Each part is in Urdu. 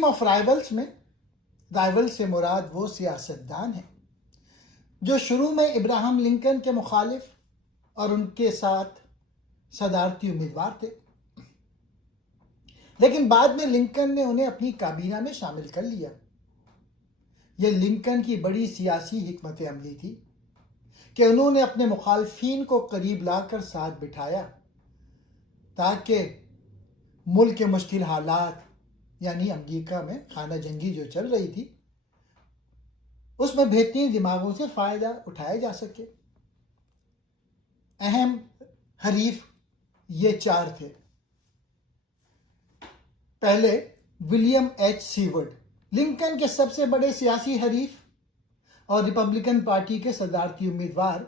ٹیم آف رائیولز میں رائیول سے مراد وہ سیاستدان ہیں جو شروع میں ابراہم لنکن کے مخالف اور ان کے ساتھ صدارتی امیدوار تھے، لیکن بعد میں لنکن نے انہیں اپنی کابینہ میں شامل کر لیا۔ یہ لنکن کی بڑی سیاسی حکمت عملی تھی کہ انہوں نے اپنے مخالفین کو قریب لا کر ساتھ بٹھایا تاکہ ملک کے مشکل حالات یعنی امریکہ میں خانہ جنگی جو چل رہی تھی اس میں بہترین دماغوں سے فائدہ اٹھایا جا سکے۔ اہم حریف یہ چار تھے۔ پہلے ولیم ایچ سیورڈ، لنکن کے سب سے بڑے سیاسی حریف اور ریپبلکن پارٹی کے صدارتی امیدوار،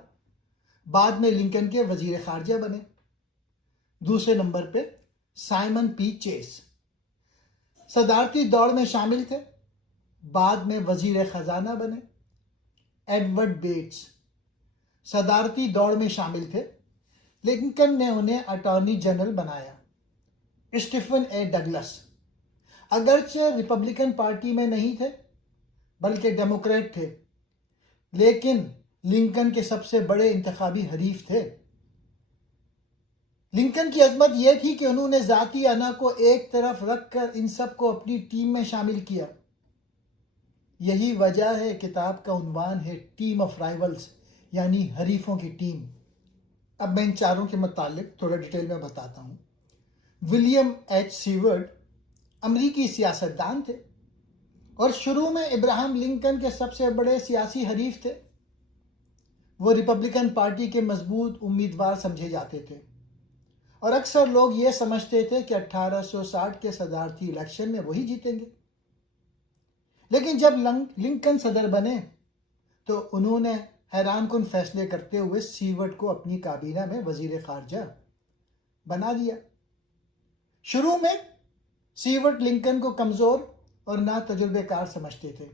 بعد میں لنکن کے وزیر خارجہ بنے۔ دوسرے نمبر پہ سائمن پی چیس، صدارتی دوڑ میں شامل تھے، بعد میں وزیر خزانہ بنے۔ ایڈورڈ بیٹس، صدارتی دوڑ میں شامل تھے، لنکن نے انہیں اٹارنی جنرل بنایا۔ اسٹیفن اے ڈگلس، اگرچہ ریپبلکن پارٹی میں نہیں تھے بلکہ ڈیموکریٹ تھے، لیکن لنکن کے سب سے بڑے انتخابی حریف تھے۔ لنکن کی عظمت یہ تھی کہ انہوں نے ذاتی انا کو ایک طرف رکھ کر ان سب کو اپنی ٹیم میں شامل کیا۔ یہی وجہ ہے کتاب کا عنوان ہے ٹیم آف رائیولز، یعنی حریفوں کی ٹیم۔ اب میں ان چاروں کے متعلق تھوڑا ڈیٹیل میں بتاتا ہوں۔ ولیم ایچ سیورڈ امریکی سیاستدان تھے اور شروع میں ابراہم لنکن کے سب سے بڑے سیاسی حریف تھے۔ وہ ریپبلکن پارٹی کے مضبوط امیدوار سمجھے جاتے تھے اور اکثر لوگ یہ سمجھتے تھے کہ 1860 کے صدارتی الیکشن میں وہی جیتیں گے۔ لیکن جب لنکن صدر بنے تو انہوں نے حیران کن فیصلے کرتے ہوئے سیورڈ کو اپنی کابینہ میں وزیر خارجہ بنا دیا۔ شروع میں سیورڈ لنکن کو کمزور اور نا تجربے کار سمجھتے تھے،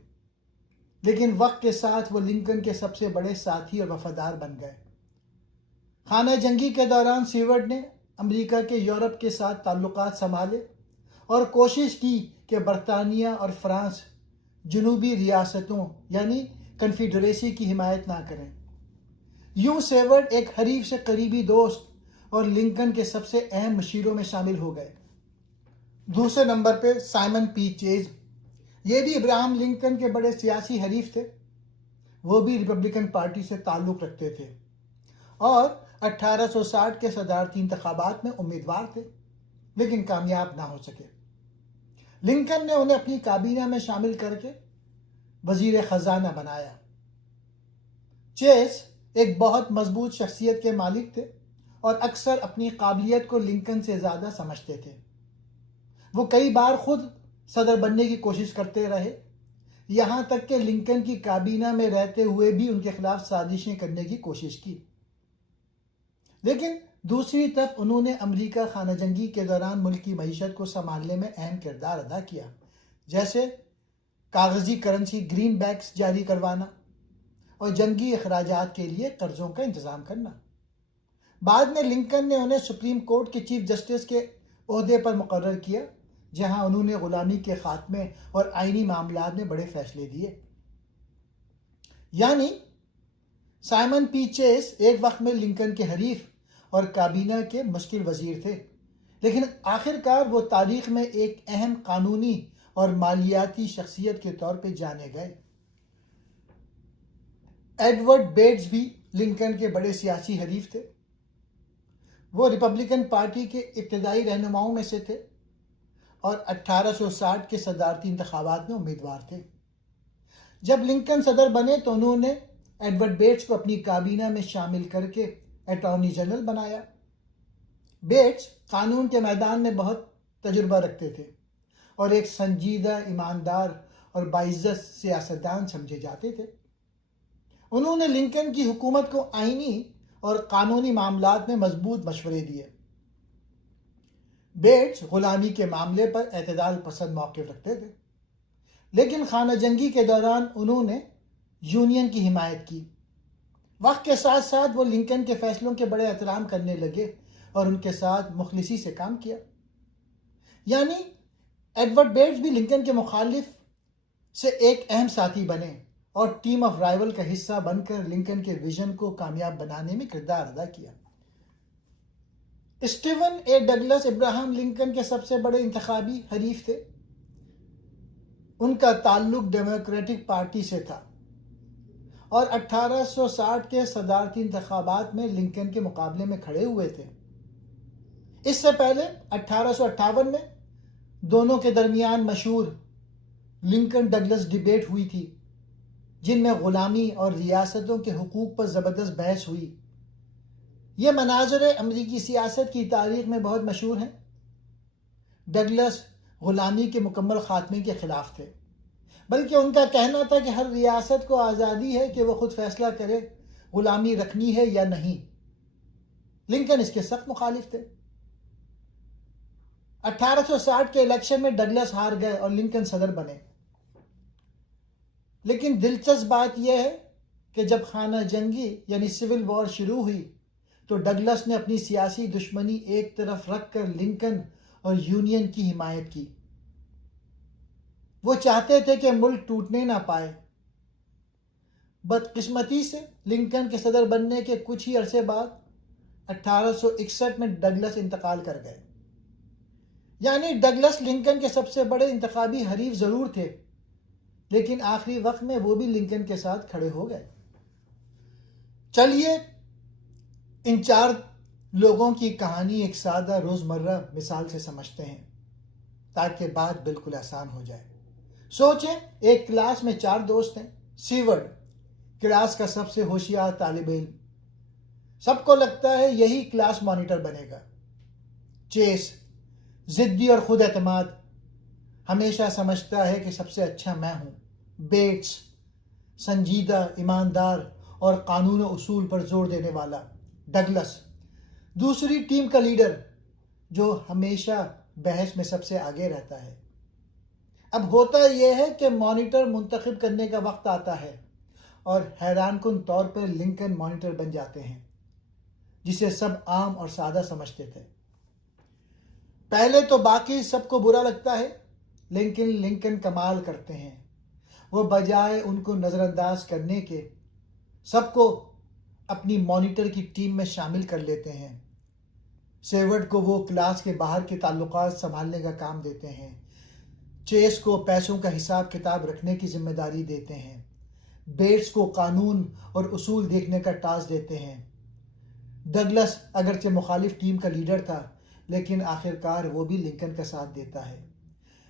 لیکن وقت کے ساتھ وہ لنکن کے سب سے بڑے ساتھی اور وفادار بن گئے۔ خانہ جنگی کے دوران سیورڈ نے امریکہ کے یورپ کے ساتھ تعلقات سنبھالے اور کوشش کی کہ برطانیہ اور فرانس جنوبی ریاستوں یعنی کنفیڈریسی کی حمایت نہ کریں۔ یوں سیورڈ ایک حریف سے قریبی دوست اور لنکن کے سب سے اہم مشیروں میں شامل ہو گئے۔ دوسرے نمبر پہ سائمن پی چیز، یہ بھی ابراہم لنکن کے بڑے سیاسی حریف تھے۔ وہ بھی ریپبلکن پارٹی سے تعلق رکھتے تھے اور 1860 کے صدارتی انتخابات میں امیدوار تھے، لیکن کامیاب نہ ہو سکے۔ لنکن نے انہیں اپنی کابینہ میں شامل کر کے وزیر خزانہ بنایا۔ چیس ایک بہت مضبوط شخصیت کے مالک تھے اور اکثر اپنی قابلیت کو لنکن سے زیادہ سمجھتے تھے۔ وہ کئی بار خود صدر بننے کی کوشش کرتے رہے، یہاں تک کہ لنکن کی کابینہ میں رہتے ہوئے بھی ان کے خلاف سازشیں کرنے کی کوشش کی۔ لیکن دوسری طرف انہوں نے امریکہ خانہ جنگی کے دوران ملک کی معیشت کو سنبھالنے میں اہم کردار ادا کیا، جیسے کاغذی کرنسی گرین بیکس جاری کروانا اور جنگی اخراجات کے لیے قرضوں کا انتظام کرنا۔ بعد میں لنکن نے انہیں سپریم کورٹ کے چیف جسٹس کے عہدے پر مقرر کیا، جہاں انہوں نے غلامی کے خاتمے اور آئینی معاملات میں بڑے فیصلے دیے۔ یعنی سائمن پی چیس ایک وقت میں لنکن کے حریف اور کابینہ کے مشکل وزیر تھے، لیکن آخرکار وہ تاریخ میں ایک اہم قانونی اور مالیاتی شخصیت کے طور پہ جانے گئے۔ ایڈورڈ بیٹس بھی لنکن کے بڑے سیاسی حریف تھے۔ وہ ریپبلکن پارٹی کے ابتدائی رہنماؤں میں سے تھے اور 1860 کے صدارتی انتخابات میں امیدوار تھے۔ جب لنکن صدر بنے تو انہوں نے ایڈورڈ بیٹس کو اپنی کابینہ میں شامل کر کے اٹارنی جنرل بنایا۔ بیٹس قانون کے میدان میں بہت تجربہ رکھتے تھے اور ایک سنجیدہ، ایماندار اور باعزت سیاستدان سمجھے جاتے تھے۔ انہوں نے لنکن کی حکومت کو آئینی اور قانونی معاملات میں مضبوط مشورے دیے۔ بیٹس غلامی کے معاملے پر اعتدال پسند موقف رکھتے تھے، لیکن خانہ جنگی کے دوران انہوں نے یونین کی حمایت کی۔ وقت کے ساتھ ساتھ وہ لنکن کے فیصلوں کے بڑے احترام کرنے لگے اور ان کے ساتھ مخلصی سے کام کیا۔ یعنی ایڈورڈ بیٹس بھی لنکن کے مخالف سے ایک اہم ساتھی بنے اور ٹیم آف رائیول کا حصہ بن کر لنکن کے ویژن کو کامیاب بنانے میں کردار ادا کیا۔ اسٹیون اے ڈگلس ابراہم لنکن کے سب سے بڑے انتخابی حریف تھے۔ ان کا تعلق ڈیموکریٹک پارٹی سے تھا اور 1860 کے صدارتی انتخابات میں لنکن کے مقابلے میں کھڑے ہوئے تھے۔ اس سے پہلے 1858 میں دونوں کے درمیان مشہور لنکن ڈگلس ڈیبیٹ ہوئی تھی، جن میں غلامی اور ریاستوں کے حقوق پر زبردست بحث ہوئی۔ یہ مناظر امریکی سیاست کی تاریخ میں بہت مشہور ہیں۔ ڈگلس غلامی کے مکمل خاتمے کے خلاف تھے، بلکہ ان کا کہنا تھا کہ ہر ریاست کو آزادی ہے کہ وہ خود فیصلہ کرے غلامی رکھنی ہے یا نہیں۔ لنکن اس کے سخت مخالف تھے۔ 1860 کے الیکشن میں ڈگلس ہار گئے اور لنکن صدر بنے۔ لیکن دلچسپ بات یہ ہے کہ جب خانہ جنگی یعنی سول وار شروع ہوئی تو ڈگلس نے اپنی سیاسی دشمنی ایک طرف رکھ کر لنکن اور یونین کی حمایت کی۔ وہ چاہتے تھے کہ ملک ٹوٹنے نہ پائے۔ بدقسمتی سے لنکن کے صدر بننے کے کچھ ہی عرصے بعد 1861 میں ڈگلس انتقال کر گئے۔ یعنی ڈگلس لنکن کے سب سے بڑے انتخابی حریف ضرور تھے، لیکن آخری وقت میں وہ بھی لنکن کے ساتھ کھڑے ہو گئے۔ چلیے ان چار لوگوں کی کہانی ایک سادہ روزمرہ مثال سے سمجھتے ہیں تاکہ بات بالکل آسان ہو جائے۔ سوچیں، ایک کلاس میں 4 دوست ہیں۔ سیورڈ کلاس کا سب سے ہوشیار طالب علم، سب کو لگتا ہے یہی کلاس مانیٹر بنے گا۔ چیس ضدی اور خود اعتماد، ہمیشہ سمجھتا ہے کہ سب سے اچھا میں ہوں۔ بیٹس سنجیدہ، ایماندار اور قانون و اصول پر زور دینے والا۔ ڈگلس دوسری ٹیم کا لیڈر جو ہمیشہ بحث میں سب سے آگے رہتا ہے۔ اب ہوتا یہ ہے کہ مانیٹر منتخب کرنے کا وقت آتا ہے اور حیران کن طور پر لنکن مانیٹر بن جاتے ہیں، جسے سب عام اور سادہ سمجھتے تھے۔ پہلے تو باقی سب کو برا لگتا ہے، لیکن لنکن کمال کرتے ہیں۔ وہ بجائے ان کو نظر انداز کرنے کے سب کو اپنی مانیٹر کی ٹیم میں شامل کر لیتے ہیں۔ سیورڈ کو وہ کلاس کے باہر کے تعلقات سنبھالنے کا کام دیتے ہیں۔ چیس کو پیسوں کا حساب کتاب رکھنے کی ذمہ داری دیتے ہیں۔ بیٹس کو قانون اور اصول دیکھنے کا ٹاسک دیتے ہیں۔ ڈگلس اگرچہ مخالف ٹیم کا لیڈر تھا، لیکن آخرکار وہ بھی لنکن کا ساتھ دیتا ہے۔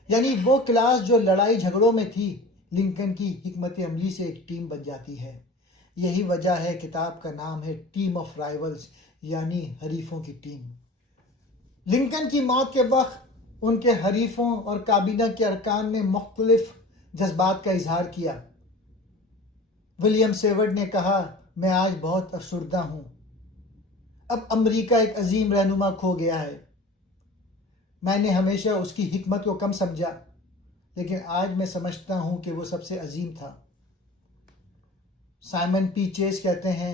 یعنی وہ کلاس جو لڑائی جھگڑوں میں تھی، لنکن کی حکمت عملی سے ایک ٹیم بن جاتی ہے۔ یہی وجہ ہے کتاب کا نام ہے ٹیم آف رائیولز، یعنی حریفوں کی ٹیم۔ لنکن کی موت کے وقت ان کے حریفوں اور کابینہ کے ارکان نے مختلف جذبات کا اظہار کیا۔ ولیم سیورڈ نے کہا، میں آج بہت افسردہ ہوں۔ اب امریکہ ایک عظیم رہنما کھو گیا ہے۔ میں نے ہمیشہ اس کی حکمت کو کم سمجھا، لیکن آج میں سمجھتا ہوں کہ وہ سب سے عظیم تھا۔ سائمن پی چیس کہتے ہیں،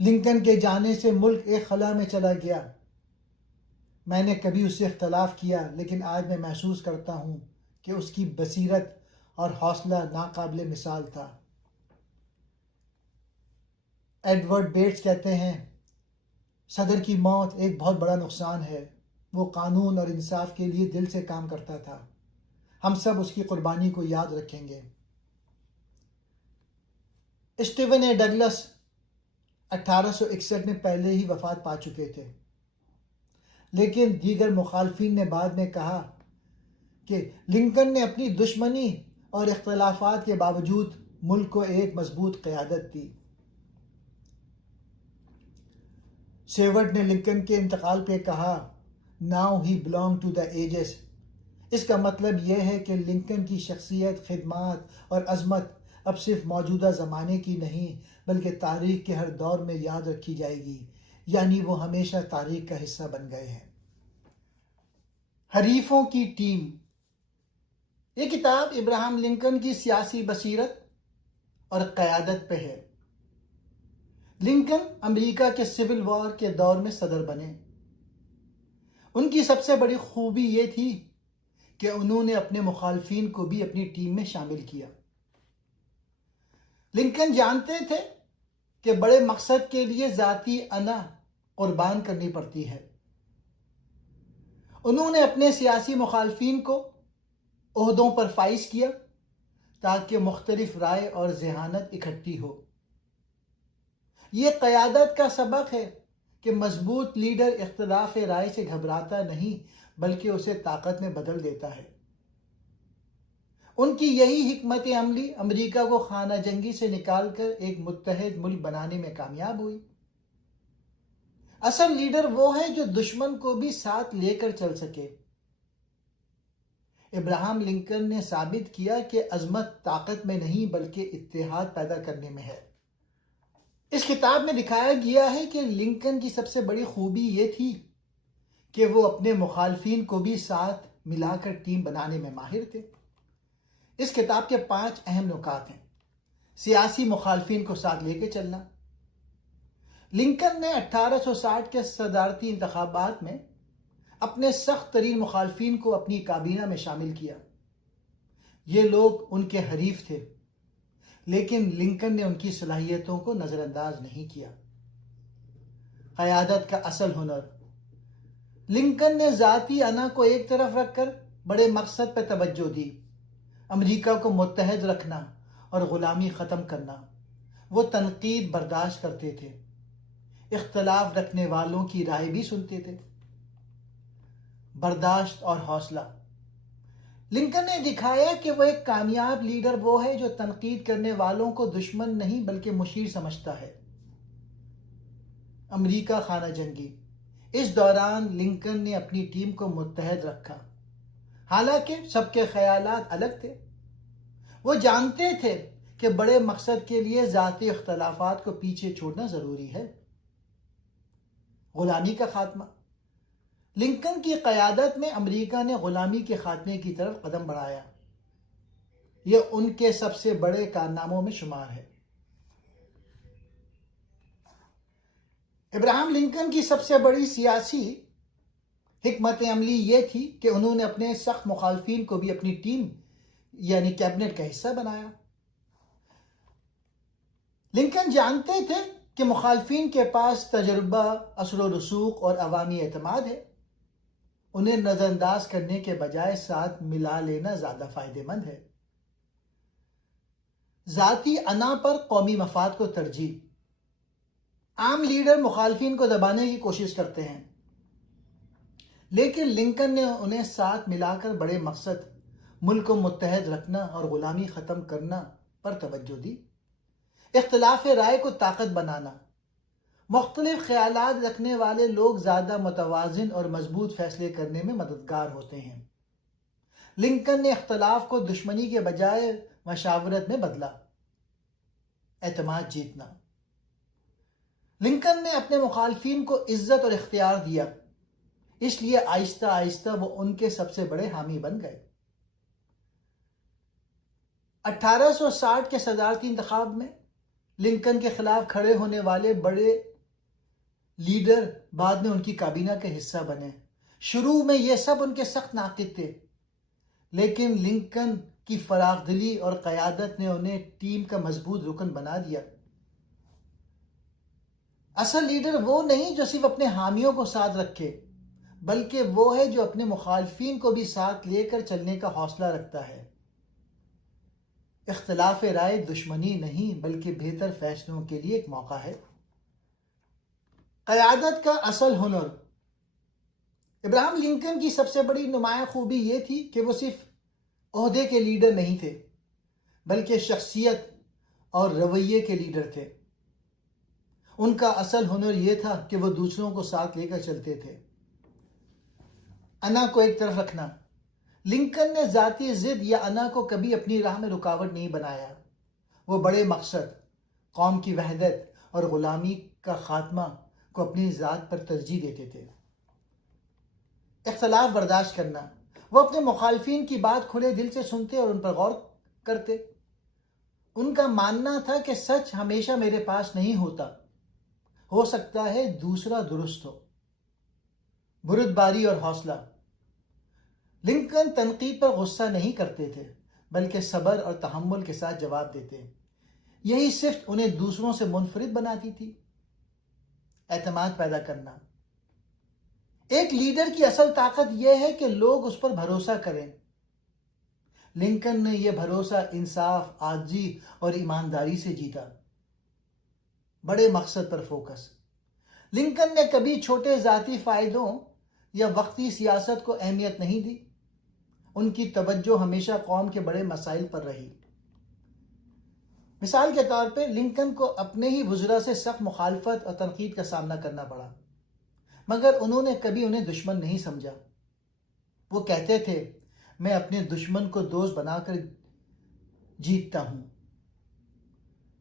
لنکن کے جانے سے ملک ایک خلا میں چلا گیا۔ میں نے کبھی اس سے اختلاف کیا، لیکن آج میں محسوس کرتا ہوں کہ اس کی بصیرت اور حوصلہ ناقابل مثال تھا۔ ایڈورڈ بیٹس کہتے ہیں، صدر کی موت ایک بہت بڑا نقصان ہے۔ وہ قانون اور انصاف کے لیے دل سے کام کرتا تھا۔ ہم سب اس کی قربانی کو یاد رکھیں گے۔ اسٹیون اے ڈگلس 1861 میں پہلے ہی وفات پا چکے تھے، لیکن دیگر مخالفین نے بعد میں کہا کہ لنکن نے اپنی دشمنی اور اختلافات کے باوجود ملک کو ایک مضبوط قیادت دی۔ سیورڈ نے لنکن کے انتقال پہ کہا، now he belong to the ages. اس کا مطلب یہ ہے کہ لنکن کی شخصیت، خدمات اور عظمت اب صرف موجودہ زمانے کی نہیں بلکہ تاریخ کے ہر دور میں یاد رکھی جائے گی، یعنی وہ ہمیشہ تاریخ کا حصہ بن گئے ہیں۔ حریفوں کی ٹیم۔ یہ کتاب ابراہم لنکن کی سیاسی بصیرت اور قیادت پہ ہے۔ لنکن امریکہ کے سول وار کے دور میں صدر بنے۔ ان کی سب سے بڑی خوبی یہ تھی کہ انہوں نے اپنے مخالفین کو بھی اپنی ٹیم میں شامل کیا۔ لنکن جانتے تھے کہ بڑے مقصد کے لیے ذاتی انا قربان کرنی پڑتی ہے۔ انہوں نے اپنے سیاسی مخالفین کو عہدوں پر فائز کیا تاکہ مختلف رائے اور ذہانت اکٹھی ہو۔ یہ قیادت کا سبق ہے کہ مضبوط لیڈر اختلاف رائے سے گھبراتا نہیں بلکہ اسے طاقت میں بدل دیتا ہے۔ ان کی یہی حکمت عملی امریکہ کو خانہ جنگی سے نکال کر ایک متحد ملک بنانے میں کامیاب ہوئی۔ اصل لیڈر وہ ہے جو دشمن کو بھی ساتھ لے کر چل سکے۔ ابراہم لنکن نے ثابت کیا کہ عظمت طاقت میں نہیں بلکہ اتحاد پیدا کرنے میں ہے۔ اس کتاب میں دکھایا گیا ہے کہ لنکن کی سب سے بڑی خوبی یہ تھی کہ وہ اپنے مخالفین کو بھی ساتھ ملا کر ٹیم بنانے میں ماہر تھے۔ اس کتاب کے 5 اہم نکات ہیں۔ سیاسی مخالفین کو ساتھ لے کے چلنا۔ لنکن نے 1860 کے صدارتی انتخابات میں اپنے سخت ترین مخالفین کو اپنی کابینہ میں شامل کیا۔ یہ لوگ ان کے حریف تھے، لیکن لنکن نے ان کی صلاحیتوں کو نظر انداز نہیں کیا۔ قیادت کا اصل ہنر۔ لنکن نے ذاتی انا کو ایک طرف رکھ کر بڑے مقصد پہ توجہ دی، امریکہ کو متحد رکھنا اور غلامی ختم کرنا۔ وہ تنقید برداشت کرتے تھے، اختلاف رکھنے والوں کی رائے بھی سنتے تھے۔ برداشت اور حوصلہ۔ لنکن نے دکھایا کہ وہ ایک کامیاب لیڈر وہ ہے جو تنقید کرنے والوں کو دشمن نہیں بلکہ مشیر سمجھتا ہے۔ امریکہ خانہ جنگی۔ اس دوران لنکن نے اپنی ٹیم کو متحد رکھا، حالانکہ سب کے خیالات الگ تھے۔ وہ جانتے تھے کہ بڑے مقصد کے لیے ذاتی اختلافات کو پیچھے چھوڑنا ضروری ہے۔ غلامی کا خاتمہ۔ لنکن کی قیادت میں امریکہ نے غلامی کے خاتمے کی طرف قدم بڑھایا۔ یہ ان کے سب سے بڑے کارناموں میں شمار ہے۔ ابراہم لنکن کی سب سے بڑی سیاسی حکمت عملی یہ تھی کہ انہوں نے اپنے سخت مخالفین کو بھی اپنی ٹیم یعنی کیبنٹ کا حصہ بنایا۔ لنکن جانتے تھے کہ مخالفین کے پاس تجربہ، اثر و رسوخ اور عوامی اعتماد ہے۔ انہیں نظر انداز کرنے کے بجائے ساتھ ملا لینا زیادہ فائدہ مند ہے۔ ذاتی انا پر قومی مفاد کو ترجیح۔ عام لیڈر مخالفین کو دبانے کی کوشش کرتے ہیں، لیکن لنکن نے انہیں ساتھ ملا کر بڑے مقصد، ملک کو متحد رکھنا اور غلامی ختم کرنا پر توجہ دی۔ اختلاف رائے کو طاقت بنانا۔ مختلف خیالات رکھنے والے لوگ زیادہ متوازن اور مضبوط فیصلے کرنے میں مددگار ہوتے ہیں۔ لنکن نے اختلاف کو دشمنی کے بجائے مشاورت میں بدلا۔ اعتماد جیتنا۔ لنکن نے اپنے مخالفین کو عزت اور اختیار دیا، اس لیے آہستہ آہستہ وہ ان کے سب سے بڑے حامی بن گئے۔ 1860 کے صدارتی انتخاب میں لنکن کے خلاف کھڑے ہونے والے بڑے لیڈر بعد میں ان کی کابینہ کے حصہ بنے۔ شروع میں یہ سب ان کے سخت ناقد تھے، لیکن لنکن کی فراخ دلی اور قیادت نے انہیں ٹیم کا مضبوط رکن بنا دیا۔ اصل لیڈر وہ نہیں جو صرف اپنے حامیوں کو ساتھ رکھے، بلکہ وہ ہے جو اپنے مخالفین کو بھی ساتھ لے کر چلنے کا حوصلہ رکھتا ہے۔ اختلاف رائے دشمنی نہیں بلکہ بہتر فیصلوں کے لیے ایک موقع ہے۔ قیادت کا اصل ہنر۔ ابراہم لنکن کی سب سے بڑی نمایاں خوبی یہ تھی کہ وہ صرف عہدے کے لیڈر نہیں تھے بلکہ شخصیت اور رویے کے لیڈر تھے۔ ان کا اصل ہنر یہ تھا کہ وہ دوسروں کو ساتھ لے کر چلتے تھے۔ انا کو ایک طرف رکھنا۔ لنکن نے ذاتی ضد یا انا کو کبھی اپنی راہ میں رکاوٹ نہیں بنایا۔ وہ بڑے مقصد، قوم کی وحدت اور غلامی کا خاتمہ کو اپنی ذات پر ترجیح دیتے تھے۔ اختلاف برداشت کرنا۔ وہ اپنے مخالفین کی بات کھلے دل سے سنتے اور ان پر غور کرتے۔ ان کا ماننا تھا کہ سچ ہمیشہ میرے پاس نہیں ہوتا، ہو سکتا ہے دوسرا درست ہو۔ بردباری اور حوصلہ۔ لنکن تنقید پر غصہ نہیں کرتے تھے بلکہ صبر اور تحمل کے ساتھ جواب دیتے. یہی صفت انہیں دوسروں سے منفرد بناتی تھی. اعتماد پیدا کرنا. ایک لیڈر کی اصل طاقت یہ ہے کہ لوگ اس پر بھروسہ کریں. لنکن نے یہ بھروسہ انصاف، عاجزی اور ایمانداری سے جیتا. بڑے مقصد پر فوکس. لنکن نے کبھی چھوٹے ذاتی فائدوں یا وقتی سیاست کو اہمیت نہیں دی. ان کی توجہ ہمیشہ قوم کے بڑے مسائل پر رہی. مثال کے طور پہ لنکن کو اپنے ہی وزراء سے سخت مخالفت اور تنقید کا سامنا کرنا پڑا، مگر انہوں نے کبھی انہیں دشمن نہیں سمجھا. وہ کہتے تھے، میں اپنے دشمن کو دوست بنا کر جیتتا ہوں.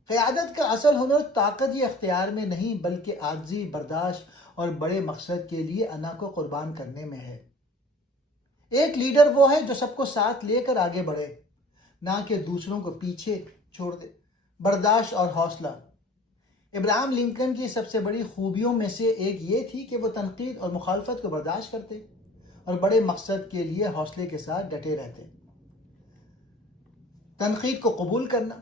قیادت کا اصل ہنر طاقت یا اختیار میں نہیں بلکہ عاجزی، برداشت اور بڑے مقصد کے لیے انا کو قربان کرنے میں ہے. ایک لیڈر وہ ہے جو سب کو ساتھ لے کر آگے بڑھے، نہ کہ دوسروں کو پیچھے چھوڑ دے. برداشت اور حوصلہ. ابراہم لنکن کی سب سے بڑی خوبیوں میں سے ایک یہ تھی کہ وہ تنقید اور مخالفت کو برداشت کرتے اور بڑے مقصد کے لیے حوصلے کے ساتھ ڈٹے رہتے. تنقید کو قبول کرنا.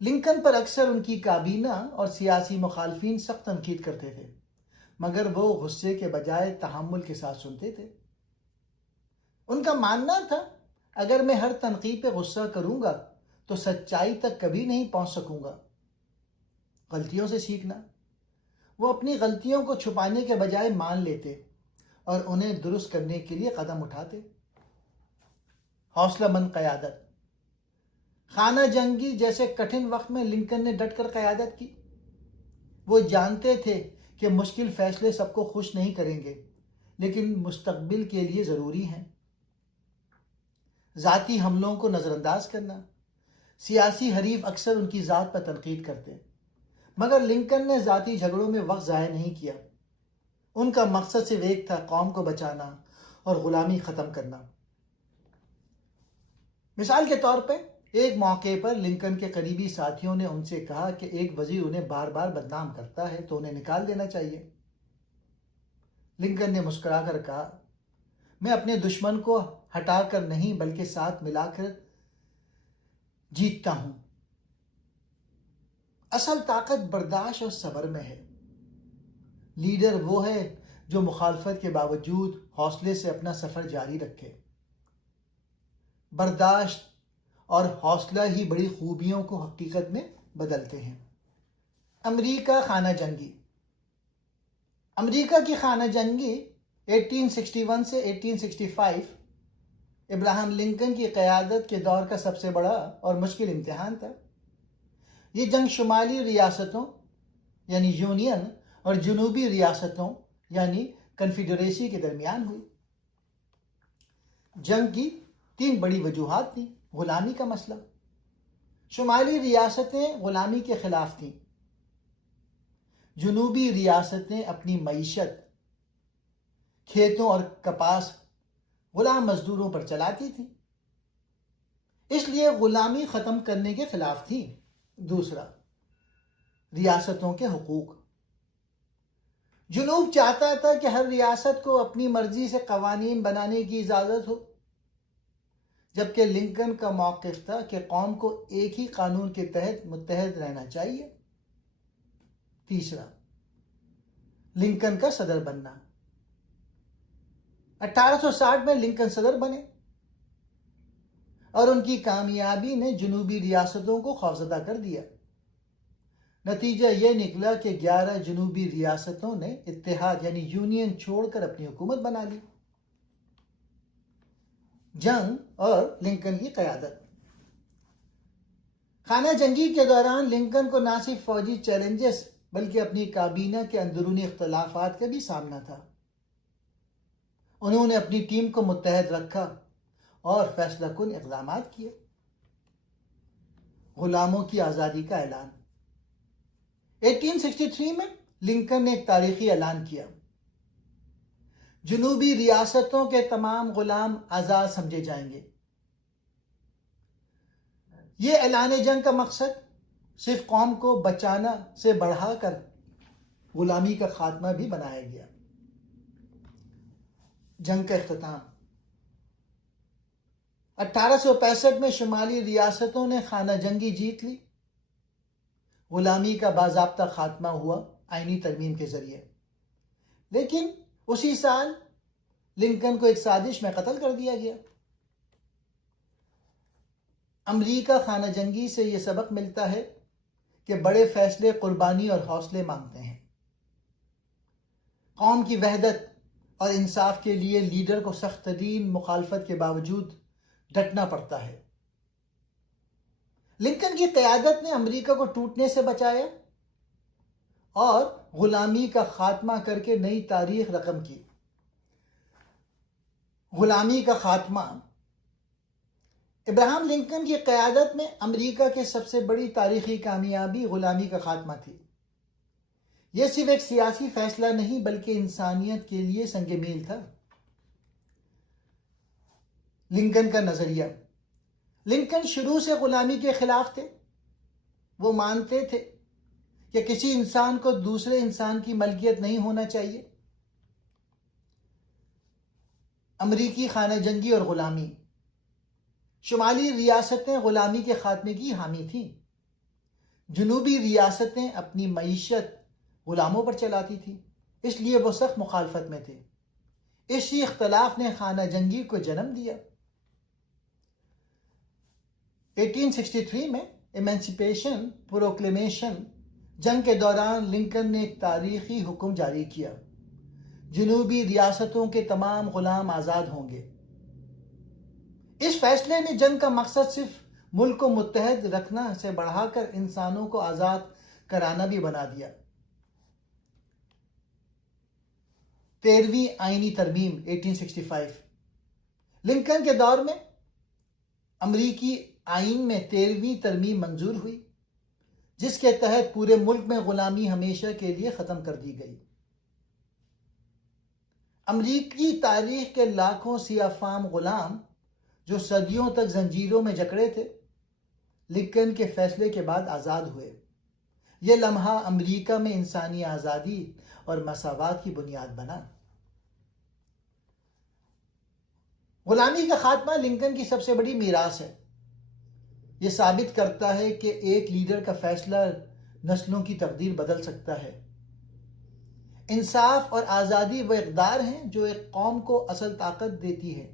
لنکن پر اکثر ان کی کابینہ اور سیاسی مخالفین سخت تنقید کرتے تھے، مگر وہ غصے کے بجائے تحمل کے ساتھ سنتے تھے. ان کا ماننا تھا، اگر میں ہر تنقید پہ غصہ کروں گا تو سچائی تک کبھی نہیں پہنچ سکوں گا. غلطیوں سے سیکھنا. وہ اپنی غلطیوں کو چھپانے کے بجائے مان لیتے اور انہیں درست کرنے کے لیے قدم اٹھاتے. حوصلہ مند قیادت. خانہ جنگی جیسے کٹھن وقت میں لنکن نے ڈٹ کر قیادت کی. وہ جانتے تھے کہ مشکل فیصلے سب کو خوش نہیں کریں گے، لیکن مستقبل کے لیے ضروری ہیں. ذاتی حملوں کو نظر انداز کرنا. سیاسی حریف اکثر ان کی ذات پر تنقید کرتے، مگر لنکن نے ذاتی جھگڑوں میں وقت ضائع نہیں کیا. ان کا مقصد صرف ایک تھا، قوم کو بچانا اور غلامی ختم کرنا. مثال کے طور پہ ایک موقع پر لنکن کے قریبی ساتھیوں نے ان سے کہا کہ ایک وزیر انہیں بار بار بدنام کرتا ہے تو انہیں نکال دینا چاہیے. لنکن نے مسکرا کر کہا، میں اپنے دشمن کو ہٹا کر نہیں بلکہ ساتھ ملا کر جیتتا ہوں. اصل طاقت برداشت اور صبر میں ہے. لیڈر وہ ہے جو مخالفت کے باوجود حوصلے سے اپنا سفر جاری رکھے. برداشت اور حوصلہ ہی بڑی خوبیوں کو حقیقت میں بدلتے ہیں. امریکہ خانہ جنگی. امریکہ کی خانہ جنگی 1861 سے 1865 ابراہم لنکن کی قیادت کے دور کا سب سے بڑا اور مشکل امتحان تھا. یہ جنگ شمالی ریاستوں یعنی یونین اور جنوبی ریاستوں یعنی کنفیڈریسی کے درمیان ہوئی. جنگ کی 3 بڑی وجوہات تھیں. غلامی کا مسئلہ. شمالی ریاستیں غلامی کے خلاف تھیں. جنوبی ریاستیں اپنی معیشت، کھیتوں اور کپاس غلام مزدوروں پر چلاتی تھیں، اس لیے غلامی ختم کرنے کے خلاف تھیں. دوسرا، ریاستوں کے حقوق. جنوب چاہتا تھا کہ ہر ریاست کو اپنی مرضی سے قوانین بنانے کی اجازت ہو، جبکہ لنکن کا موقف تھا کہ قوم کو ایک ہی قانون کے تحت متحد رہنا چاہیے. تیسرا، لنکن کا صدر بننا. 1860 میں لنکن صدر بنے اور ان کی کامیابی نے جنوبی ریاستوں کو خوفزدہ کر دیا. نتیجہ یہ نکلا کہ 11 جنوبی ریاستوں نے اتحاد یعنی یونین چھوڑ کر اپنی حکومت بنا لی. جنگ اور لنکن کی قیادت. خانہ جنگی کے دوران لنکن کو نہ صرف فوجی چیلنجز بلکہ اپنی کابینہ کے اندرونی اختلافات کا بھی سامنا تھا. انہوں نے اپنی ٹیم کو متحد رکھا اور فیصلہ کن اقدامات کیے. غلاموں کی آزادی کا اعلان. 1863 میں لنکن نے ایک تاریخی اعلان کیا. جنوبی ریاستوں کے تمام غلام آزاد سمجھے جائیں گے. یہ اعلان جنگ کا مقصد صرف قوم کو بچانا سے بڑھا کر غلامی کا خاتمہ بھی بنایا گیا. جنگ کا اختتام. 1865 میں شمالی ریاستوں نے خانہ جنگی جیت لی. غلامی کا باضابطہ خاتمہ ہوا آئینی ترمیم کے ذریعے. لیکن اسی سال لنکن کو ایک سازش میں قتل کر دیا گیا. امریکہ خانہ جنگی سے یہ سبق ملتا ہے کہ بڑے فیصلے قربانی اور حوصلے مانگتے ہیں. قوم کی وحدت اور انصاف کے لیے لیڈر کو سخت ترین مخالفت کے باوجود ڈٹنا پڑتا ہے. لنکن کی قیادت نے امریکہ کو ٹوٹنے سے بچایا اور غلامی کا خاتمہ کر کے نئی تاریخ رقم کی. غلامی کا خاتمہ. ابراہم لنکن کی قیادت میں امریکہ کے سب سے بڑی تاریخی کامیابی غلامی کا خاتمہ تھی. یہ صرف ایک سیاسی فیصلہ نہیں بلکہ انسانیت کے لیے سنگ میل تھا. لنکن کا نظریہ. لنکن شروع سے غلامی کے خلاف تھے. وہ مانتے تھے کہ کسی انسان کو دوسرے انسان کی ملکیت نہیں ہونا چاہیے. امریکی خانہ جنگی اور غلامی. شمالی ریاستیں غلامی کے خاتمے کی حامی تھیں. جنوبی ریاستیں اپنی معیشت غلاموں پر چلاتی تھیں، اس لیے وہ سخت مخالفت میں تھے. اسی اختلاف نے خانہ جنگی کو جنم دیا. 1863 میں ایمنسپیشن پروکلیمیشن جنگ کے دوران لنکن نے ایک تاریخی حکم جاری کیا: جنوبی ریاستوں کے تمام غلام آزاد ہوں گے. اس فیصلے نے جنگ کا مقصد صرف ملک کو متحد رکھنا سے بڑھا کر انسانوں کو آزاد کرانا بھی بنا دیا. 13ویں آئینی ترمیم 1865. لنکن کے دور میں امریکی آئین میں 13ویں ترمیم منظور ہوئی، جس کے تحت پورے ملک میں غلامی ہمیشہ کے لیے ختم کر دی گئی. امریکی تاریخ کے لاکھوں سیاہ فام غلام جو صدیوں تک زنجیروں میں جکڑے تھے، لنکن کے فیصلے کے بعد آزاد ہوئے. یہ لمحہ امریکہ میں انسانی آزادی اور مساوات کی بنیاد بنا. غلامی کا خاتمہ لنکن کی سب سے بڑی میراث ہے. یہ ثابت کرتا ہے کہ ایک لیڈر کا فیصلہ نسلوں کی تقدیر بدل سکتا ہے. انصاف اور آزادی وہ اقدار ہیں جو ایک قوم کو اصل طاقت دیتی ہے.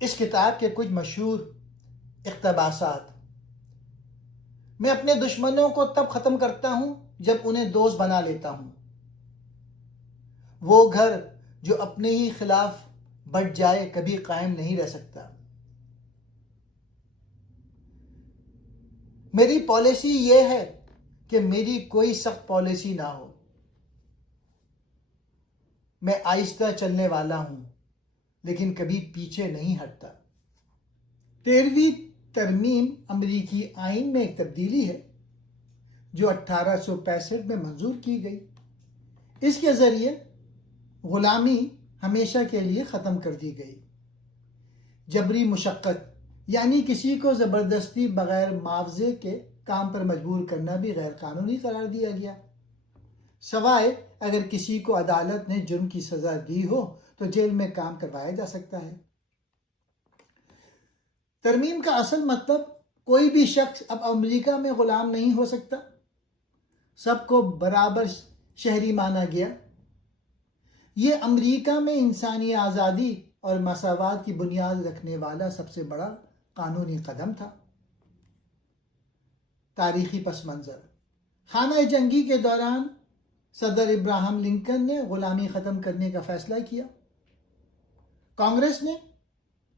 اس کتاب کے کچھ مشہور اقتباسات. میں اپنے دشمنوں کو تب ختم کرتا ہوں جب انہیں دوست بنا لیتا ہوں. وہ گھر جو اپنے ہی خلاف بٹ جائے کبھی قائم نہیں رہ سکتا. میری پالیسی یہ ہے کہ میری کوئی سخت پالیسی نہ ہو. میں آہستہ چلنے والا ہوں لیکن کبھی پیچھے نہیں ہٹتا. 13ویں ترمیم امریکی آئین میں ایک تبدیلی ہے جو 1865 میں منظور کی گئی. اس کے ذریعے غلامی ہمیشہ کے لیے ختم کر دی گئی. جبری مشقت یعنی کسی کو زبردستی بغیر معاوضے کے کام پر مجبور کرنا بھی غیر قانونی قرار دیا گیا، سوائے اگر کسی کو عدالت نے جرم کی سزا دی ہو تو جیل میں کام کروایا جا سکتا ہے. ترمیم کا اصل مطلب کوئی بھی شخص اب امریکہ میں غلام نہیں ہو سکتا. سب کو برابر شہری مانا گیا. یہ امریکہ میں انسانی آزادی اور مساوات کی بنیاد رکھنے والا سب سے بڑا قانونی قدم تھا. تاریخی پس منظر. خانہ جنگی کے دوران صدر ابراہم لنکن نے غلامی ختم کرنے کا فیصلہ کیا. کانگریس نے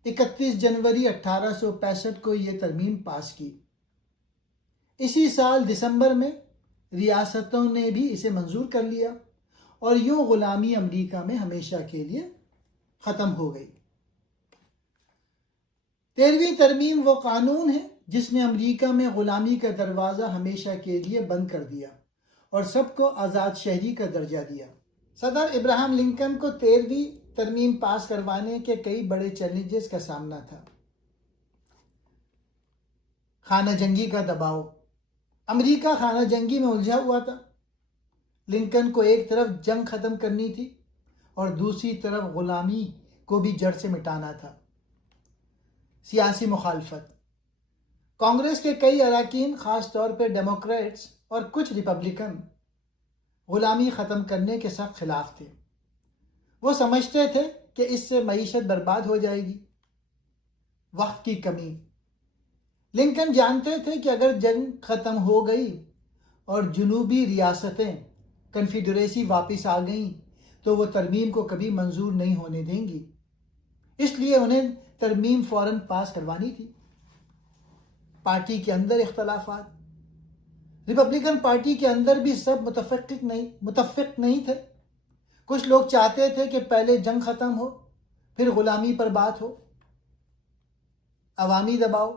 31 جنوری 1865 کو یہ ترمیم پاس کی. اسی سال دسمبر میں ریاستوں نے بھی اسے منظور کر لیا اور یوں غلامی امریکہ میں ہمیشہ کے لیے ختم ہو گئی. 13ویں ترمیم وہ قانون ہے جس نے امریکہ میں غلامی کا دروازہ ہمیشہ کے لیے بند کر دیا اور سب کو آزاد شہری کا درجہ دیا. صدر ابراہم لنکن کو 13ویں ترمیم پاس کروانے کے کئی بڑے چیلنجز کا سامنا تھا. خانہ جنگی کا دباؤ. امریکہ خانہ جنگی میں الجھا ہوا تھا. لنکن کو ایک طرف جنگ ختم کرنی تھی اور دوسری طرف غلامی کو بھی جڑ سے مٹانا تھا. سیاسی مخالفت. کانگریس کے کئی اراکین خاص طور پہ ڈیموکریٹس اور کچھ ریپبلکن غلامی ختم کرنے کے سخت خلاف تھے. وہ سمجھتے تھے کہ اس سے معیشت برباد ہو جائے گی. وقت کی کمی. لنکن جانتے تھے کہ اگر جنگ ختم ہو گئی اور جنوبی ریاستیں کنفیڈریسی واپس آ گئیں تو وہ ترمیم کو کبھی منظور نہیں ہونے دیں گی. اس لیے انہیں ترمیم فوراً پاس کروانی تھی. پارٹی کے اندر اختلافات. ریپبلکن پارٹی کے اندر بھی سب متفق نہیں تھے. کچھ لوگ چاہتے تھے کہ پہلے جنگ ختم ہو پھر غلامی پر بات ہو. عوامی دباؤ.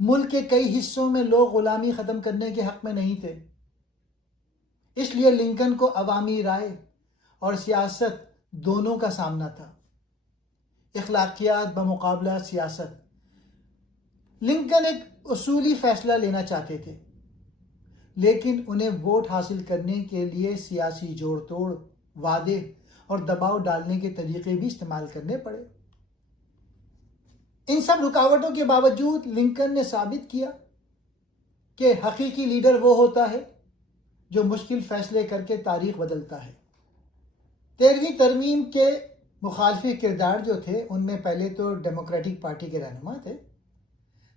ملک کے کئی حصوں میں لوگ غلامی ختم کرنے کے حق میں نہیں تھے. اس لیے لنکن کو عوامی رائے اور سیاست دونوں کا سامنا تھا. اخلاقیات بمقابلہ سیاست. لنکن ایک اصولی فیصلہ لینا چاہتے تھے لیکن انہیں ووٹ حاصل کرنے کے لیے سیاسی جوڑ توڑ، وعدے اور دباؤ ڈالنے کے طریقے بھی استعمال کرنے پڑے. ان سب رکاوٹوں کے باوجود لنکن نے ثابت کیا کہ حقیقی لیڈر وہ ہوتا ہے جو مشکل فیصلے کر کے تاریخ بدلتا ہے. 13ویں ترمیم کے مخالفی کردار جو تھے ان میں پہلے تو ڈیموکریٹک پارٹی کے رہنما تھے.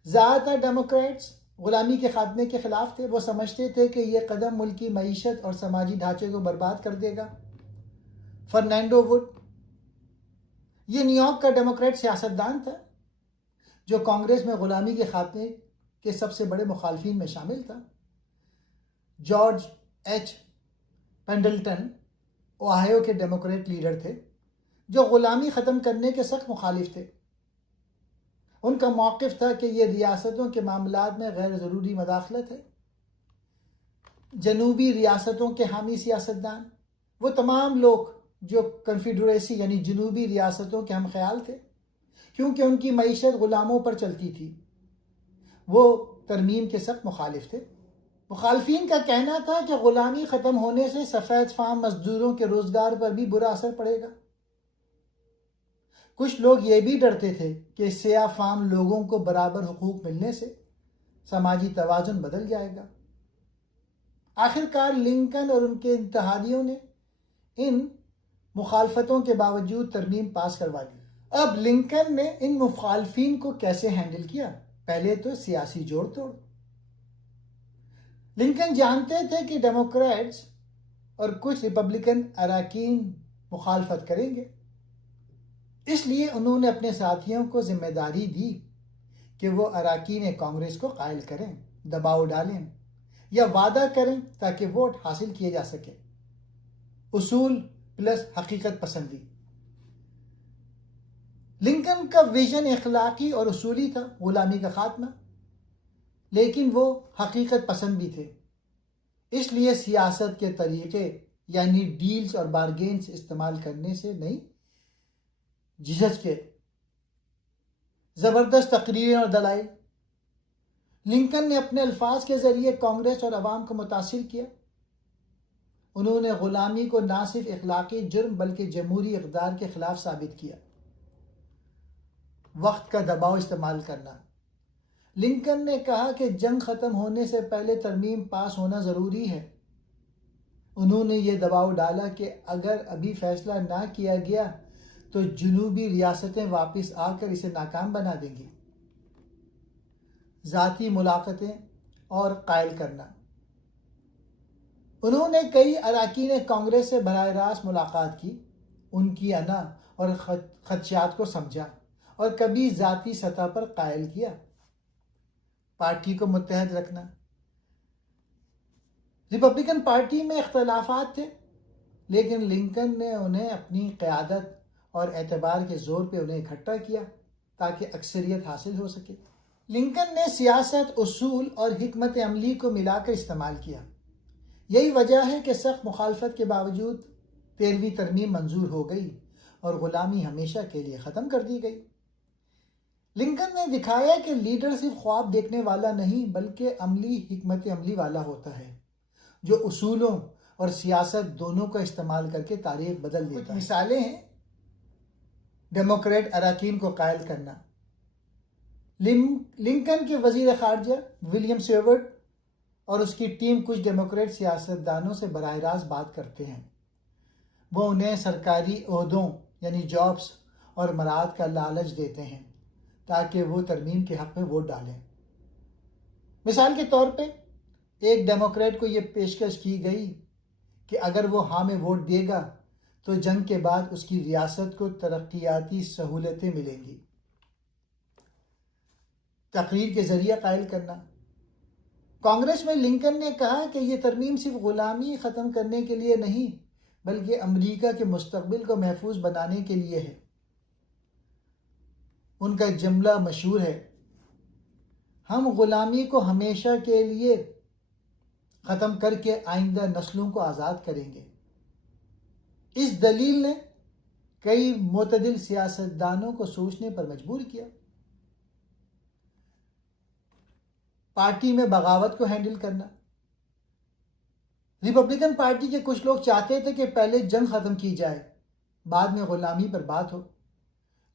زیادہ تر ڈیموکریٹس غلامی کے خاتمے کے خلاف تھے. وہ سمجھتے تھے کہ یہ قدم ملک کی معیشت اور سماجی ڈھانچے کو برباد کر دے گا. فرنینڈو ووڈ یہ نیو یارک کا ڈیموکریٹ سیاستدان تھا جو کانگریس میں غلامی کے خاتمے کے سب سے بڑے مخالفین میں شامل تھا. جارج ایچ پینڈلٹن اوہایو کے ڈیموکریٹ لیڈر تھے جو غلامی ختم کرنے کے سخت مخالف تھے. ان کا موقف تھا کہ یہ ریاستوں کے معاملات میں غیر ضروری مداخلت ہے. جنوبی ریاستوں کے حامی سیاستدان وہ تمام لوگ جو کنفیڈریسی یعنی جنوبی ریاستوں کے ہم خیال تھے کیونکہ ان کی معیشت غلاموں پر چلتی تھی، وہ ترمیم کے سخت مخالف تھے. مخالفین کا کہنا تھا کہ غلامی ختم ہونے سے سفید فام مزدوروں کے روزگار پر بھی برا اثر پڑے گا. کچھ لوگ یہ بھی ڈرتے تھے کہ سیاہ فام لوگوں کو برابر حقوق ملنے سے سماجی توازن بدل جائے گا. آخرکار لنکن اور ان کے اتحادیوں نے ان مخالفتوں کے باوجود ترمیم پاس کروا لی. اب لنکن نے ان مخالفین کو کیسے ہینڈل کیا؟ پہلے تو سیاسی جوڑ توڑ. لنکن جانتے تھے کہ ڈیموکریٹس اور کچھ ریپبلکن اراکین مخالفت کریں گے. اس لیے انہوں نے اپنے ساتھیوں کو ذمہ داری دی کہ وہ اراکین کانگریس کو قائل کریں، دباؤ ڈالیں یا وعدہ کریں تاکہ ووٹ حاصل کیے جا سکے. اصول پلس حقیقت پسندی. لنکن کا ویژن اخلاقی اور اصولی تھا، غلامی کا خاتمہ، لیکن وہ حقیقت پسند بھی تھے. اس لیے سیاست کے طریقے یعنی ڈیلز اور بارگینز استعمال کرنے سے نہیں جھجک کے. زبردست تقریریں اور دلائل. لنکن نے اپنے الفاظ کے ذریعے کانگریس اور عوام کو متاثر کیا. انہوں نے غلامی کو نہ صرف اخلاقی جرم بلکہ جمہوری اقدار کے خلاف ثابت کیا. وقت کا دباؤ استعمال کرنا. لنکن نے کہا کہ جنگ ختم ہونے سے پہلے ترمیم پاس ہونا ضروری ہے. انہوں نے یہ دباؤ ڈالا کہ اگر ابھی فیصلہ نہ کیا گیا تو جنوبی ریاستیں واپس آ کر اسے ناکام بنا دیں گی. ذاتی ملاقاتیں اور قائل کرنا. انہوں نے کئی اراکین کانگریس سے براہ راست ملاقات کی، ان کی انا اور خدشات کو سمجھا اور کبھی ذاتی سطح پر قائل کیا. پارٹی کو متحد رکھنا. ریپبلکن پارٹی میں اختلافات تھے لیکن لنکن نے انہیں اپنی قیادت اور اعتبار کے زور پہ انہیں اکٹھا کیا تاکہ اکثریت حاصل ہو سکے. لنکن نے سیاست، اصول اور حکمت عملی کو ملا کر استعمال کیا. یہی وجہ ہے کہ سخت مخالفت کے باوجود 13ویں ترمیم منظور ہو گئی اور غلامی ہمیشہ کے لیے ختم کر دی گئی. لنکن نے دکھایا کہ لیڈر صرف خواب دیکھنے والا نہیں بلکہ عملی حکمت عملی والا ہوتا ہے جو اصولوں اور سیاست دونوں کا استعمال کر کے تاریخ بدل دیتا ہے. کچھ مثالیں ہیں. ڈیموکریٹ اراکین کو قائل کرنا. لنکن کے وزیر خارجہ ولیم سیورٹ اور اس کی ٹیم کچھ ڈیموکریٹ سیاستدانوں سے براہ راست بات کرتے ہیں. وہ انہیں سرکاری عہدوں یعنی جابس اور مراعات کا لالچ دیتے ہیں تاکہ وہ ترمیم کے حق میں ووٹ ڈالیں. مثال کے طور پہ ایک ڈیموکریٹ کو یہ پیشکش کی گئی کہ اگر وہ ہاں میں ووٹ دے گا تو جنگ کے بعد اس کی ریاست کو ترقیاتی سہولتیں ملیں گی. تقریر کے ذریعے قائل کرنا. کانگریس میں لنکن نے کہا کہ یہ ترمیم صرف غلامی ختم کرنے کے لیے نہیں بلکہ امریکہ کے مستقبل کو محفوظ بنانے کے لیے ہے. ان کا جملہ مشہور ہے، ہم غلامی کو ہمیشہ کے لیے ختم کر کے آئندہ نسلوں کو آزاد کریں گے. اس دلیل نے کئی معتدل سیاستدانوں کو سوچنے پر مجبور کیا. پارٹی میں بغاوت کو ہینڈل کرنا. ریپبلکن پارٹی کے کچھ لوگ چاہتے تھے کہ پہلے جنگ ختم کی جائے، بعد میں غلامی پر بات ہو.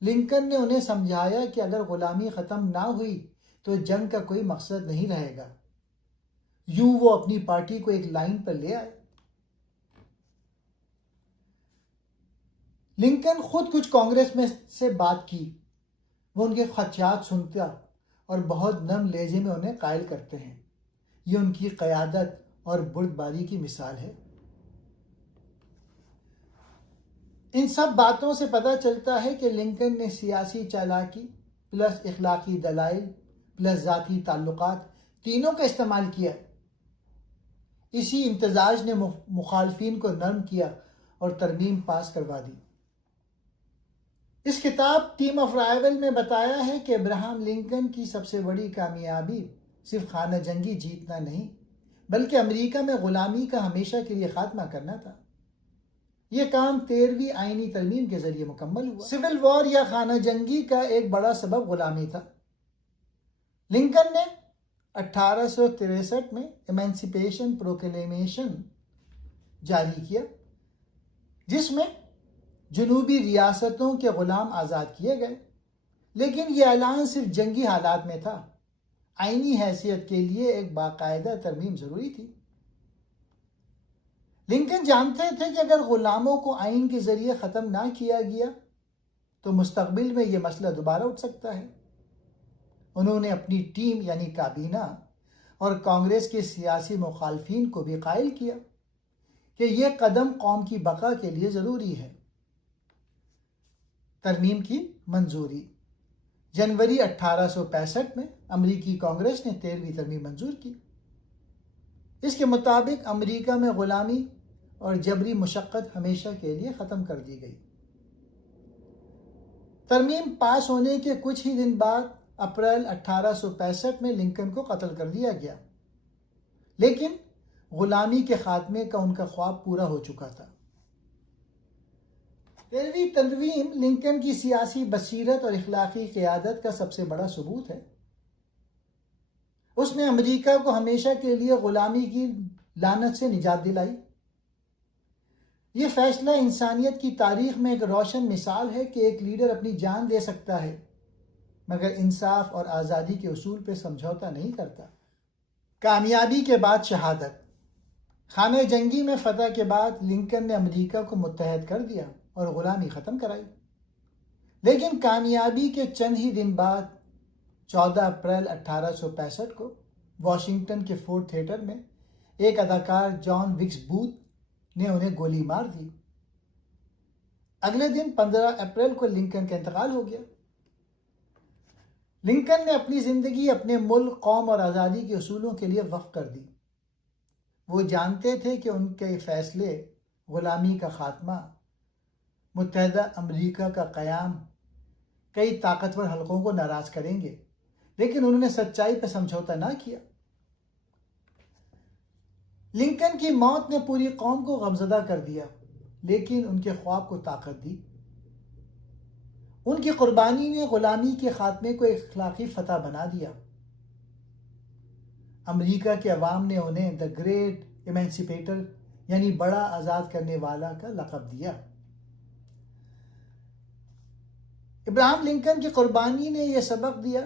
لنکن نے انہیں سمجھایا کہ اگر غلامی ختم نہ ہوئی تو جنگ کا کوئی مقصد نہیں رہے گا. یوں وہ اپنی پارٹی کو ایک لائن پر لے آئے. لنکن خود کچھ کانگریس میں سے بات کی. وہ ان کے خدشات سنتا اور بہت نرم لہجے میں انہیں قائل کرتے ہیں. یہ ان کی قیادت اور بردباری کی مثال ہے. ان سب باتوں سے پتہ چلتا ہے کہ لنکن نے سیاسی چالاکی پلس اخلاقی دلائل پلس ذاتی تعلقات تینوں کا استعمال کیا. اسی امتزاج نے مخالفین کو نرم کیا اور ترمیم پاس کروا دی. اس کتاب ٹیم آف رائیول میں بتایا ہے کہ ابراہم لنکن کی سب سے بڑی کامیابی صرف خانہ جنگی جیتنا نہیں بلکہ امریکہ میں غلامی کا ہمیشہ کے لیے خاتمہ کرنا تھا. یہ کام 13ویں آئینی ترمیم کے ذریعے مکمل ہوا. سول وار یا خانہ جنگی کا ایک بڑا سبب غلامی تھا. لنکن نے 1863 میں ایمانسیپیشن پروکلیمیشن جاری کیا جس میں جنوبی ریاستوں کے غلام آزاد کیے گئے، لیکن یہ اعلان صرف جنگی حالات میں تھا. آئینی حیثیت کے لیے ایک باقاعدہ ترمیم ضروری تھی. لنکن جانتے تھے کہ اگر غلاموں کو آئین کے ذریعے ختم نہ کیا گیا تو مستقبل میں یہ مسئلہ دوبارہ اٹھ سکتا ہے. انہوں نے اپنی ٹیم یعنی کابینہ اور کانگریس کے سیاسی مخالفین کو بھی قائل کیا کہ یہ قدم قوم کی بقا کے لیے ضروری ہے. ترمیم کی منظوری. جنوری 1865 میں امریکی کانگریس نے 13ویں ترمیم منظور کی. اس کے مطابق امریکہ میں غلامی اور جبری مشقت ہمیشہ کے لیے ختم کر دی گئی. ترمیم پاس ہونے کے کچھ ہی دن بعد اپریل 1865 میں لنکن کو قتل کر دیا گیا، لیکن غلامی کے خاتمے کا ان کا خواب پورا ہو چکا تھا. 13ویں ترمیم لنکن کی سیاسی بصیرت اور اخلاقی قیادت کا سب سے بڑا ثبوت ہے. اس نے امریکہ کو ہمیشہ کے لیے غلامی کی لعنت سے نجات دلائی. یہ فیصلہ انسانیت کی تاریخ میں ایک روشن مثال ہے کہ ایک لیڈر اپنی جان دے سکتا ہے مگر انصاف اور آزادی کے اصول پہ سمجھوتا نہیں کرتا. کامیابی کے بعد شہادت. خانہ جنگی میں فتح کے بعد لنکن نے امریکہ کو متحد کر دیا اور غلامی ختم کرائی، لیکن کامیابی کے چند ہی دن بعد 14 اپریل 1865 کو واشنگٹن کے فورڈ تھیٹر میں ایک اداکار جان وکس بوتھ نے انہیں گولی مار دی. اگلے دن 15 اپریل کو لنکن کا انتقال ہو گیا. لنکن نے اپنی زندگی اپنے ملک، قوم اور آزادی کے اصولوں کے لیے وقف کر دی. وہ جانتے تھے کہ ان کے فیصلے غلامی کا خاتمہ، متحدہ امریکہ کا قیام کئی طاقتور حلقوں کو ناراض کریں گے، لیکن انہوں نے سچائی پہ سمجھوتا نہ کیا. لنکن کی موت نے پوری قوم کو غمزدہ کر دیا، لیکن ان کے خواب کو طاقت دی. ان کی قربانی نے غلامی کے خاتمے کو ایک اخلاقی فتح بنا دیا. امریکہ کے عوام نے انہیں دی گریٹ ایمانسیپیٹر یعنی بڑا آزاد کرنے والا کا لقب دیا. ابراہم لنکن کی قربانی نے یہ سبق دیا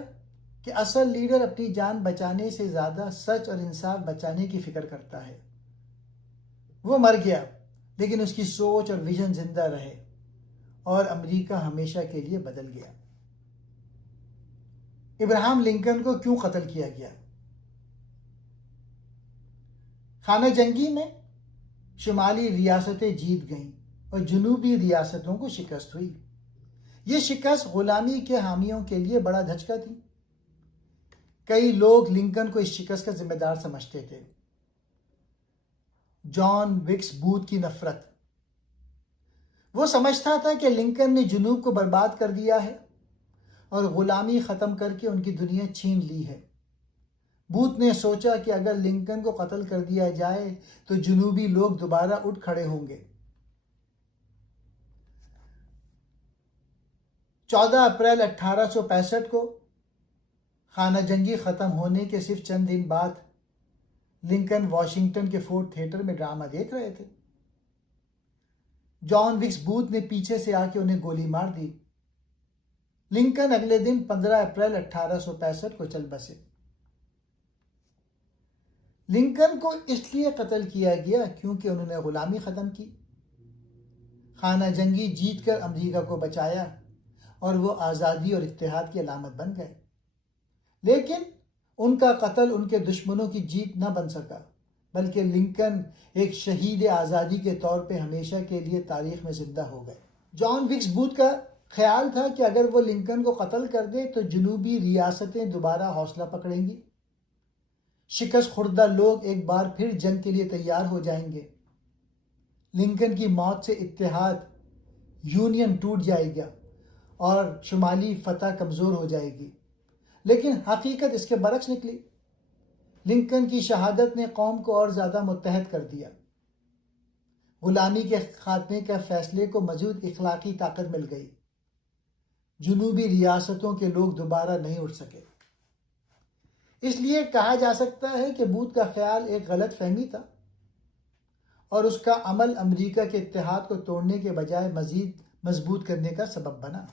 کہ اصل لیڈر اپنی جان بچانے سے زیادہ سچ اور انصاف بچانے کی فکر کرتا ہے۔ وہ مر گیا لیکن اس کی سوچ اور ویژن زندہ رہے اور امریکہ ہمیشہ کے لیے بدل گیا۔ ابراہم لنکن کو کیوں قتل کیا گیا؟ خانہ جنگی میں شمالی ریاستیں جیت گئیں اور جنوبی ریاستوں کو شکست ہوئی۔ یہ شکست غلامی کے حامیوں کے لیے بڑا دھچکا تھی۔ کئی لوگ لنکن کو اس شکست کا ذمہ دار سمجھتے تھے۔ جان وکس بوتھ کی نفرت۔ وہ سمجھتا تھا کہ لنکن نے جنوب کو برباد کر دیا ہے اور غلامی ختم کر کے ان کی دنیا چھین لی ہے۔ بوتھ نے سوچا کہ اگر لنکن کو قتل کر دیا جائے تو جنوبی لوگ دوبارہ اٹھ کھڑے ہوں گے۔ 14 اپریل 1865 کو خانہ جنگی ختم ہونے کے صرف چند دن بعد لنکن واشنگٹن کے فورڈ تھیٹر میں ڈرامہ دیکھ رہے تھے۔ جان وکس بوتھ نے پیچھے سے آ کے انہیں گولی مار دی۔ لنکن اگلے دن 15 اپریل 1865 کو چل بسے۔ لنکن کو اس لیے قتل کیا گیا کیونکہ انہوں نے غلامی ختم کی، خانہ جنگی جیت کر امریکہ کو بچایا اور وہ آزادی اور اتحاد کی علامت بن گئے۔ لیکن ان کا قتل ان کے دشمنوں کی جیت نہ بن سکا، بلکہ لنکن ایک شہید آزادی کے طور پہ ہمیشہ کے لیے تاریخ میں زندہ ہو گئے۔ جان وکس بوتھ کا خیال تھا کہ اگر وہ لنکن کو قتل کر دے تو جنوبی ریاستیں دوبارہ حوصلہ پکڑیں گی، شکست خوردہ لوگ ایک بار پھر جنگ کے لیے تیار ہو جائیں گے۔ لنکن کی موت سے اتحاد، یونین ٹوٹ جائے گا اور شمالی فتح کمزور ہو جائے گی، لیکن حقیقت اس کے برعکس نکلی۔ لنکن کی شہادت نے قوم کو اور زیادہ متحد کر دیا۔ غلامی کے خاتمے کے فیصلے کو مزید اخلاقی طاقت مل گئی۔ جنوبی ریاستوں کے لوگ دوبارہ نہیں اٹھ سکے۔ اس لیے کہا جا سکتا ہے کہ بوتھ کا خیال ایک غلط فہمی تھا اور اس کا عمل امریکہ کے اتحاد کو توڑنے کے بجائے مزید مضبوط کرنے کا سبب بنا۔